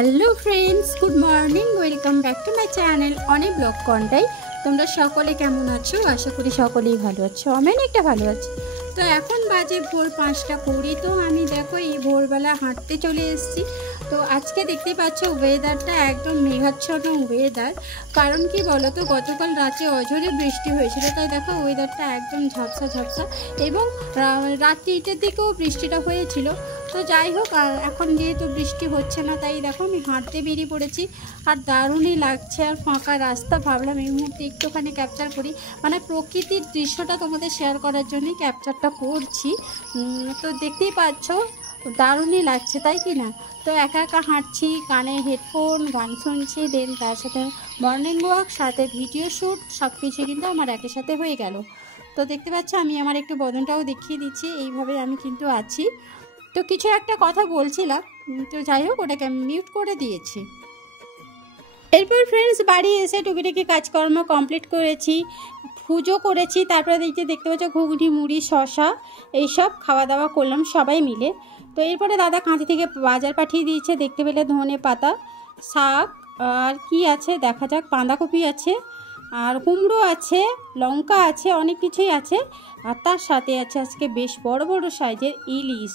Hello friends, good morning, welcome back to my channel অনেক blog Contai. তোমরা সকলে কেমন আছো? আশা করি সকলেই ভালো আছো, আমি অনেকটা ভালো আছি। তো এখন বাজে ভোর 5:20। তো আমি দেখো এই ভোরবেলা হাঁটতে চলে এসেছি। তো আজকে দেখতে পাচ্ছ ওয়েদারটা একদম মেঘাচ্ছন্ন ওয়েদার। কারণ কি বলো তো, গতকাল রাতে অঝরে বৃষ্টি হয়েছিল, তাই দেখো ওয়েদারটা একদম ঝাপসা ঝাপসা, এবং রাত্রি 8টার দিকেও বৃষ্টিটা হয়েছিল। তো যাই হোক, এখন যেহেতু বৃষ্টি হচ্ছে না, তাই দেখো আমি হাঁটতে বেরিয়ে পড়েছি। আর দারুণই লাগছে, আর ফাঁকা রাস্তা, ভাবলাম এই মুহূর্তে একটুখানি ক্যাপচার করি, মানে প্রকৃতির দৃশ্যটা তোমাদের শেয়ার করার জন্যই ক্যাপচারটা করছি। তো দেখতেই পাচ্ছ দারুণই লাগছে, তাই কি না? তো একা একা হাঁটছি, কানে হেডফোন, গান শুনছি, দেন তার সাথে মর্নিং ওয়াক, সাথে ভিডিও শ্যুট, সব কিছু কিন্তু আমার একই সাথে হয়ে গেল। তো দেখতে পাচ্ছ আমি আমার একটু বদনটাও দেখিয়ে দিচ্ছি, এইভাবে আমি কিন্তু আছি। তো কিছু একটা কথা বলছিলাম, তো যাই হোক ওটাকে আমি মিউট করে দিয়েছি। এরপর ফ্রেন্ডস বাড়ি এসে টুকিটাকি কাজকর্ম কমপ্লিট করেছি, পুজো করেছি। তারপরে দেখতে পাচ্ছ ঘুগনি, মুড়ি, শশা এইসব খাওয়া দাওয়া করলাম সবাই মিলে। তো এরপরে দাদা কাঁচি থেকে বাজার পাঠিয়ে দিয়েছে, দেখতে পেলে ধনে পাতা, শাক, আর কি আছে দেখা যাক, বাঁধাকপি আছে, আর কুমড়ো আছে, লঙ্কা আছে, অনেক কিছুই আছে। আর তার সাথে আছে আজকে বেশ বড় বড় সাইজের ইলিশ।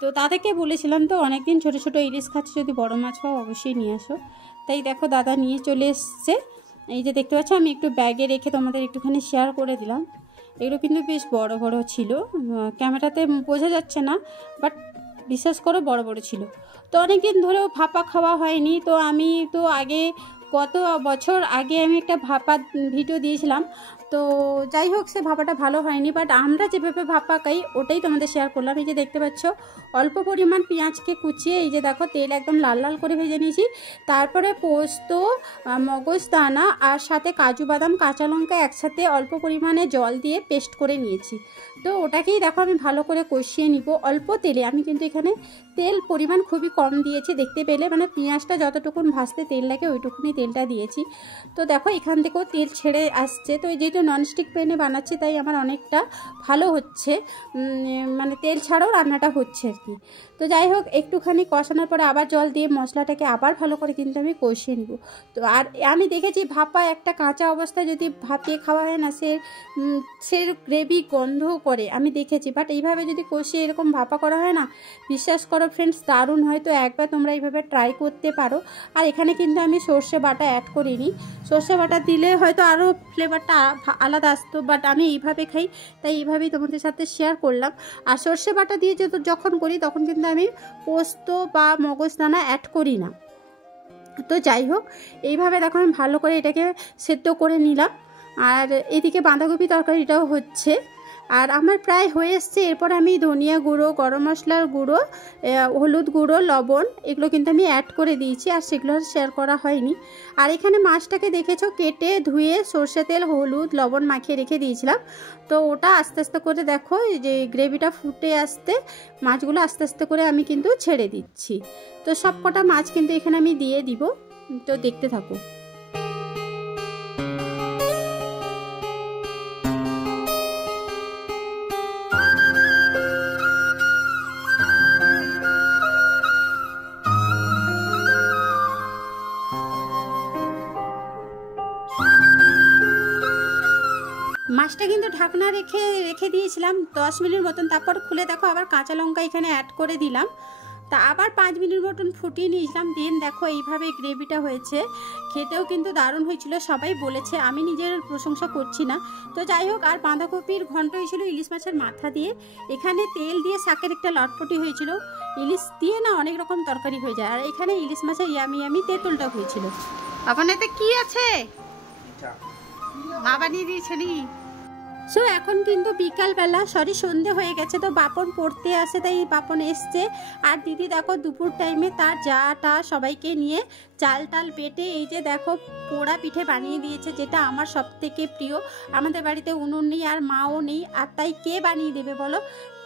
তো তাদেরকে বলেছিলাম তো অনেকদিন ছোট ছোট ইলিশ খাচ্ছি, যদি বড় মাছ পাও অবশ্যই নিয়ে আসো। তাই দেখো দাদা নিয়ে চলে এসছে। এই যে দেখতে পাচ্ছ, আমি একটু ব্যাগে রেখে তোমাদের একটুখানি শেয়ার করে দিলাম। এগুলো কিন্তু বেশ বড় বড় ছিল, ক্যামেরাতে বোঝা যাচ্ছে না, বাট বিশ্বাস করে বড় বড় ছিল। তো অনেক দিন ধরেও ভাপা খাওয়া হয়নি। তো আমি তো আগে গত বছর আগে আমি একটা ভাপা ভিডিও দিয়েছিলাম। তো যাই হোক, সে ভাপাটা ভালো হয়নি, বাট আমরা যেভাবে ভাপা খাই ওটাই তোমাদের শেয়ার করলাম। এই যে দেখতে পাচ্ছ অল্প পরিমাণ পেঁয়াজকে কুচিয়ে এই যে দেখো তেল একদম লাল লাল করে ভেজে নিয়েছি। তারপরে পোস্ত, মগজদানা আর সাথে কাজু বাদাম, কাঁচা লঙ্কা একসাথে অল্প পরিমাণে জল দিয়ে পেস্ট করে নিয়েছি। তো ওটাকেই দেখো আমি ভালো করে কষিয়ে নিব অল্প তেলে। আমি কিন্তু এখানে তেল পরিমাণ খুবই কম দিয়েছি, দেখতে পেলে, মানে পেঁয়াজটা যতটুকুন ভাজতে তেল লাগে ওইটুকুনি তেলটা দিয়েছি। তো দেখো এখান থেকেও তেল ছেড়ে আসছে। তো যেহেতু ননস্টিক প্যানে বানাচ্ছি, তাই আমার অনেকটা ভালো হচ্ছে, মানে তেল ছাড়াও রান্নাটা হচ্ছে আর কি। তো যাই হোক, একটুখানি কষানোর পরে আবার জল দিয়ে মশলাটাকে আবার ভালো করে কিন্তু আমি কষিয়ে নিব। তো আর আমি দেখেছি ভাপা একটা কাঁচা অবস্থায় যদি ভাপিয়ে খাওয়া হয় না, সে গ্রেভি গন্ধ করে, আমি দেখেছি। বাট এইভাবে যদি কষিয়ে এরকম ভাপা করা হয় না, বিশ্বাস করো ফ্রেন্ডস দারুণ হয়। তো একবার তোমরা এইভাবে ট্রাই করতে পারো। আর এখানে কিন্তু আমি সর্ষে বাটা অ্যাড করিনি, সর্ষে বাটা দিলে হয়তো আরও ফ্লেভারটা আলাদা আসতো, বাট আমি এইভাবে খাই, তাই এইভাবেই তোমাদের সাথে শেয়ার করলাম। আর সর্ষে বাটা দিয়ে যখন করি তখন কিন্তু আমি পোস্ত বা মগজদানা অ্যাড করি না। তো যাই হোক, এইভাবে দেখো আমি ভালো করে এটাকে সেদ্ধ করে নিলাম। আর এদিকে বাঁধাকপি তরকারিটাও হচ্ছে, আর আমার প্রায় হয়ে এসছে। এরপর আমি ধনিয়া গুঁড়ো, গরম মশলার গুঁড়ো, হলুদ গুঁড়ো, লবণ এগুলো কিন্তু আমি অ্যাড করে দিয়েছি, আর সেগুলো শেয়ার করা হয়নি। আর এখানে মাছটাকে দেখেছো কেটে ধুয়ে সর্ষে তেল, হলুদ, লবণ মাখিয়ে রেখে দিয়েছিলাম। তো ওটা আস্তে আস্তে করে দেখো যে গ্রেভিটা ফুটে আসতে মাছগুলো আস্তে আস্তে করে আমি কিন্তু ছেড়ে দিচ্ছি। তো সব কটা মাছ কিন্তু এখানে আমি দিয়ে দিব, তো দেখতে থাকো। মাছটা কিন্তু ঢাকনা রেখে দিয়েছিলাম 10 মিনিট মতন। তারপর খুলে দেখো আবার কাঁচা লঙ্কা এখানে অ্যাড করে দিলাম। তা আবার 5 মিনিট মতন ফুটিয়ে নিয়েছিলাম। দেন দেখো এইভাবে গ্রেভিটা হয়েছে, খেতেও কিন্তু দারুণ হয়েছিল, সবাই বলেছে, আমি নিজের প্রশংসা করছি না। তো যাই হোক, আর বাঁধাকপির ঘন্ট হয়েছিল ইলিশ মাছের মাথা দিয়ে। এখানে তেল দিয়ে শাকের একটা লটপটি হয়েছিল। ইলিশ দিয়ে না অনেক রকম তরকারি হয়ে যায়, আর এখানে ইলিশ মাছের ইয়ামি তেঁতুলটা হয়েছিল। আপনার এতে কি আছে? মা বানিয়ে দিয়েছে নি। সো এখন কিন্তু বিকালবেলা, সন্ধে হয়ে গেছে। তো বাপন পড়তে আসে, তাই বাপন এসছে। আর দিদি দেখো দুপুর টাইমে তার যাটা সবাইকে নিয়ে চাল টাল বেটে এই যে দেখো পোড়া পিঠে বানিয়ে দিয়েছে, যেটা আমার সব থেকে প্রিয়। আমাদের বাড়িতে উনুন নেই আর মাও নেই, আর তাই কে বানিয়ে দেবে বলো?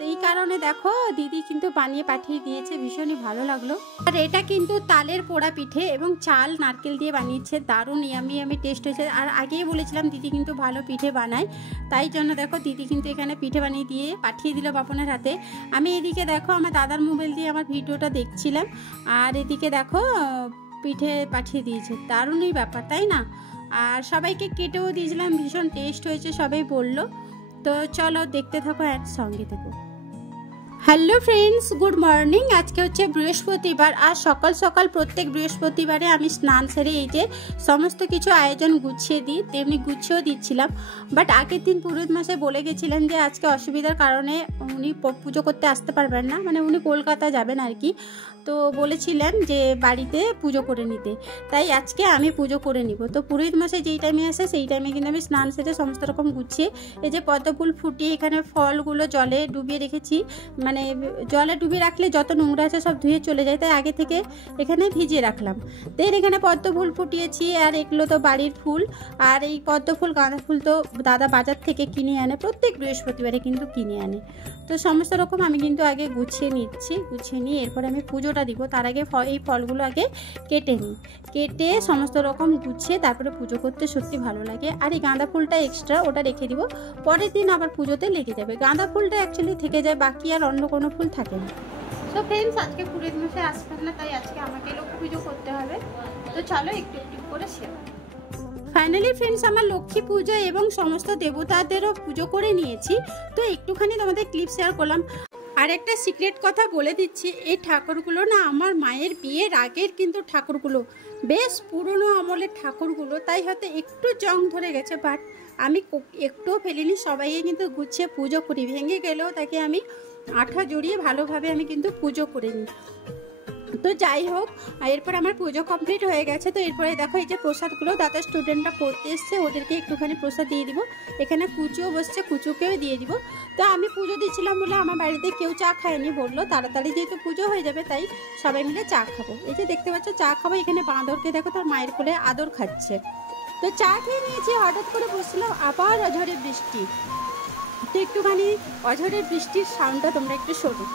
তো এই কারণে দেখো দিদি কিন্তু বানিয়ে পাঠিয়ে দিয়েছে, ভীষণই ভালো লাগলো। আর এটা কিন্তু তালের পোড়া পিঠে এবং চাল নারকেল দিয়ে বানিয়েছে, দারুণ ইয়ামি টেস্ট হয়েছে। আর আগেই বলেছিলাম দিদি কিন্তু ভালো পিঠে বানায়, তাই জন্য দেখো দিদি কিন্তু এখানে পিঠে বানিয়ে দিয়ে পাঠিয়ে দিল বাপনের হাতে। আমি এদিকে দেখো আমার দাদার মোবাইল দিয়ে আমার ভিডিওটা দেখছিলাম, আর এদিকে দেখো পিঠে পাঠিয়ে দিয়েছে, দারুণই ব্যাপার তাই না। আর সবাইকে কেটেও দিয়েছিলাম, ভীষণ টেস্ট হয়েছে সবাই বললো। তো চলো দেখতে থাকো আর সঙ্গে থেকো। Hello friends, good morning. আজকে হচ্ছে বৃহস্পতিবার, আর সকাল সকাল প্রত্যেক বৃহস্পতিবারে আমি স্নান সেরে এই যে সমস্ত কিছু আয়োজন গুছিয়ে দিই, তেমনি গুছিয়েও দিচ্ছিলাম। বাট আগের দিন পুরোহিত মশাই বলে গেছিলেন যে আজকে অসুবিধার কারণে উনি পুজো করতে আসতে পারবেন না, মানে উনি কলকাতা যাবেন আর কি। তো বলেছিলেন যে বাড়িতে পুজো করে নিতে, তাই আজকে আমি পুজো করে নিব। তো পুরোহিত মশাই যেই টাইমে আসে সেই টাইমে কিন্তু আমি স্নান সেরে সমস্ত রকম গুছিয়ে এই যে পদ্ম ফুল ফুটিয়ে এখানে ফলগুলো জলে ডুবিয়ে রেখেছি, মানে জলে ডুবিয়ে রাখলে যত নোংরা আছে সব ধুয়ে চলে যায়, তাই আগে থেকে এখানে ভিজিয়ে রাখলাম। দেন এখানে পদ্ম ফুল ফুটিয়েছি, আর এগুলো তো বাড়ির ফুল। আর এই পদ্ম ফুল গাঁদা ফুল তো দাদা বাজার থেকে কিনে আনে, প্রত্যেক বৃহস্পতিবারে কিন্তু কিনে আনে। তো সমস্ত রকম আমি কিন্তু আগে গুছিয়ে নিচ্ছি, গুছিয়ে নিয়ে এরপরে আমি পুজোটা দিব। তার আগে এই ফলগুলো আগে কেটে নিই, কেটে সমস্ত রকম গুছিয়ে তারপরে পুজো করতে সত্যি ভালো লাগে। আর এই গাঁদা ফুলটা এক্সট্রা ওটা রেখে দিব, পরের দিন আবার পুজোতে লেগে যাবে। গাঁদা ফুলটা অ্যাকচুয়ালি থেকে যায়, বাকি আর অন্য কোনো ফুল থাকে না। তো ফ্রেন্ডস আজকে পুরোহিত মশাই আসবেন না, তাই আজকে আমাকে লক্ষ্মী পুজো করতে হবে। তো চলো একটু একটু করে সেবা। ফাইনালি ফ্রেন্ডস আমার লক্ষ্মী পুজো এবং সমস্ত দেবতাদেরও পুজো করে নিয়েছি, তো একটুখানি তোমাদের ক্লিপ শেয়ার করলাম। আর একটা সিক্রেট কথা বলে দিচ্ছি, এই ঠাকুরগুলো না আমার মায়ের বিয়ের আগের কিন্তু ঠাকুরগুলো, বেশ পুরনো আমলের ঠাকুরগুলো, তাই হয়তো একটু জং ধরে গেছে, বাট আমি একটুও ফেলিনি, সবাইকে কিন্তু গুছিয়ে পুজো করি। ভেঙে গেলেও তাকে আমি আঠা জড়িয়ে ভালোভাবে আমি কিন্তু পুজো করে নিই। তো যাই হোক, এরপর আমার পুজো কমপ্লিট হয়ে গেছে। তো এরপরে দেখো এই যে প্রসাদগুলো দাদা স্টুডেন্টরা পড়তে এসছে, ওদেরকে একটুখানি প্রসাদ দিয়ে দিব। এখানে কুচুও বসছে, কুচুকেও দিয়ে দিব। তো আমি পুজো দিচ্ছিলাম বলে আমার বাড়িতে কেউ চা খায়নি, বললো তাড়াতাড়ি যেহেতু পুজো হয়ে যাবে তাই সবাই মিলে চা খাবো। এই যে দেখতে পাচ্ছ চা খাবো, এখানে বাঁদরকে দেখো তার মায়ের কোলে আদর খাচ্ছে। তো চা খেয়ে নিয়েছি, হঠাৎ করে বসছিলাম, আবার অঝরে বৃষ্টি। তো একটুখানি অঝরের বৃষ্টির সাউন্ডটা তোমরা একটু শোনো।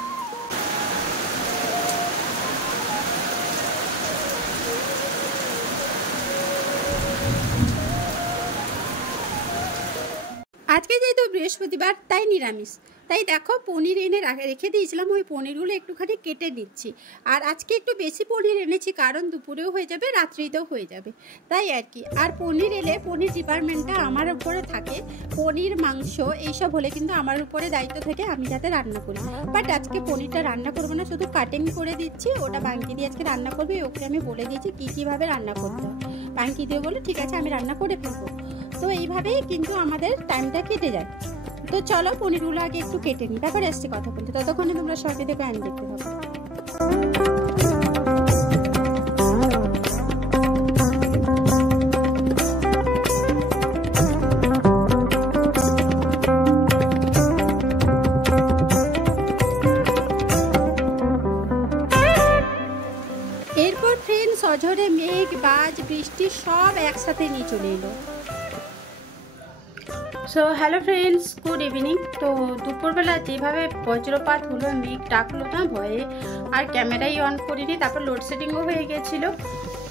আজকে যেহেতু বৃহস্পতিবার তাই নিরামিষ, তাই দেখো পনির এনে রেখে দিয়েছিলাম, ওই পনিরগুলো একটুখানি কেটে নিচ্ছি। আর আজকে একটু বেশি পনির এনেছি, কারণ দুপুরেও হয়ে যাবে রাত্রিতেও হয়ে যাবে, তাই আর কি। আর পনির এলে পনির ডিপার্টমেন্টটা আমার উপরে থাকে, পনির মাংস এইসব হলে কিন্তু আমার উপরে দায়িত্ব থাকে আমি যাতে রান্না করি। বাট আজকে পনিরটা রান্না করবো না, শুধু কাটিং করে দিচ্ছি, ওটা বাঙ্কি দিয়ে আজকে রান্না করবে। ওকে আমি বলে দিয়েছি কীভাবে রান্না করতে হয়, বাঙ্কি দিয়ে বলে ঠিক আছে আমি রান্না করে ফেলবো। তো এইভাবেই কিন্তু আমাদের টাইমটা কেটে যায়। তো চলো পনিরগুলো আগে একটু কেটে নিই, তারপরে আসছি কথা বলতে। ততক্ষণে তোমরা সঙ্গে দেখো, আমি দেখতে পাবো। এরপর ফ্রেন্ডস অঝরে মেঘ বাজ বৃষ্টি সব একসাথে নিয়ে চলে এলো। So hello friends, good evening. তো দুপুরবেলা যেভাবে বজ্রপাত হলো, মেঘ ডাকলো না ভয়ে, আর ক্যামেরাই অন করিনি, তারপর লোডশেডিংও হয়ে গেছিলো।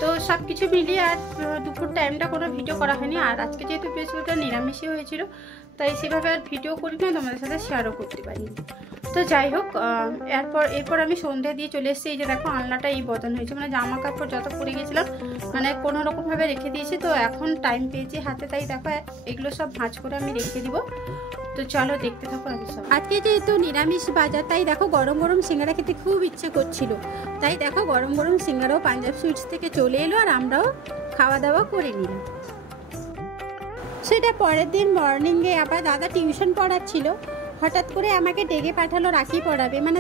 তো সব কিছু মিলিয়ে আর দুপুর টাইমটা কোনো ভিডিও করা হয়নি। আর আজকে যেহেতু বৃহস্পতিবার নিরামিষই হয়েছিল, তাই সেভাবে আর ভিডিও করি না, তোমাদের সাথে শেয়ারও করতে পারিনি। তো যাই হোক, এরপর আমি সন্ধ্যে দিয়ে চলে এসেছি। এই যে দেখো আলনাটা এই বদল হয়েছে, মানে জামা কাপড় যত পরে গেছিলাম মানে কোনো রকমভাবে রেখে দিয়েছি। তো এখন টাইম পেয়েছি হাতে, তাই দেখো এগুলো সব ভাঁজ করে আমি রেখে দিব। তো চলো দেখতে থাকো আমি সব। আজকে যেহেতু নিরামিষ বাজার, তাই দেখো গরম গরম সিঙ্গারা খেতে খুব ইচ্ছে করছিল, তাই দেখো গরম গরম সিঙ্গারাও পাঞ্জাব সুইটস থেকে চলে এলো, আর আমরাও খাওয়া দাওয়া করে নিলাম। সেটা পরের দিন মর্নিংয়ে আবার দাদা টিউশন পড়াচ্ছিল, হঠাৎ করে আমাকে ডেকে পাঠালো রাখি পড়াবে, মানে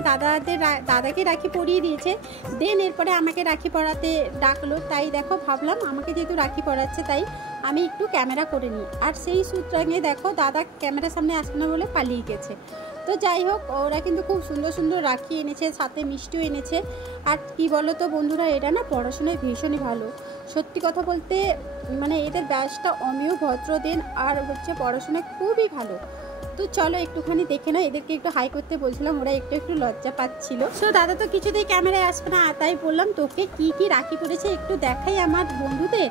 দাদাকে রাখি পরিয়ে দিয়েছে, দেন এরপরে আমাকে রাখি পড়াতে ডাকলো। তাই দেখো ভাবলাম আমাকে যেহেতু রাখি পড়াচ্ছে তাই আমি একটু ক্যামেরা করে নিই। আর সেই সূত্রে দেখো দাদা ক্যামেরার সামনে আসবে না বলে পালিয়ে গেছে। তো যাই হোক, ওরা কিন্তু খুব সুন্দর সুন্দর রাখি এনেছে, সাথে মিষ্টিও এনেছে। আর কি বলো তো বন্ধুরা, এটা না পড়াশোনায় ভীষণই ভালো, সত্যি কথা বলতে, মানে এদের ব্যাসটা অমিয় ভদ্রদেন আর হচ্ছে পড়াশোনায় খুবই ভালো। তো চলো একটুখানি দেখে নাও। এদেরকে একটু হাই করতে বলছিলাম, ওরা একটু একটু লজ্জা পাচ্ছিল। সো দাদা তো কিছুতেই ক্যামেরায় আসবে না, তাই বললাম তোকে কি কি রাখি পড়েছে একটু দেখাই আমার বন্ধুদের।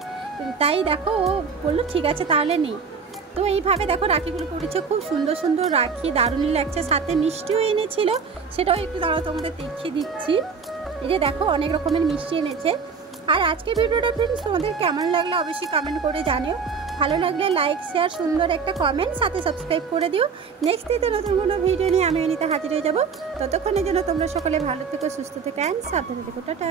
তাই দেখো ও বললো ঠিক আছে তাহলে নেই। তো এইভাবে দেখো রাখিগুলো পড়েছে, খুব সুন্দর সুন্দর রাখি, দারুণই লাগছে। সাথে মিষ্টিও এনেছিল, সেটাও একটু দাঁড়াও তোমাদের দেখিয়ে দিচ্ছি। এই যে দেখো অনেক রকমের মিষ্টি এনেছে। আর আজকের ভিডিওটা ফ্রেন্ডস তোমাদের কেমন লাগলো অবশ্যই কমেন্ট করে জানিও। ভালো লাগলে লাইক শেয়ার সুন্দর একটা কমেন্ট, সাথে সাবস্ক্রাইব করে দিও। নেক্সট দিতে নতুন কোনো ভিডিও নিয়ে আমি অনিতা হাজির হয়ে যাবো। ততক্ষণের জন্য তোমরা সকলে ভালো থেকো, সুস্থ থেকো অ্যান্ড সাবধানে থেকো। টাটা।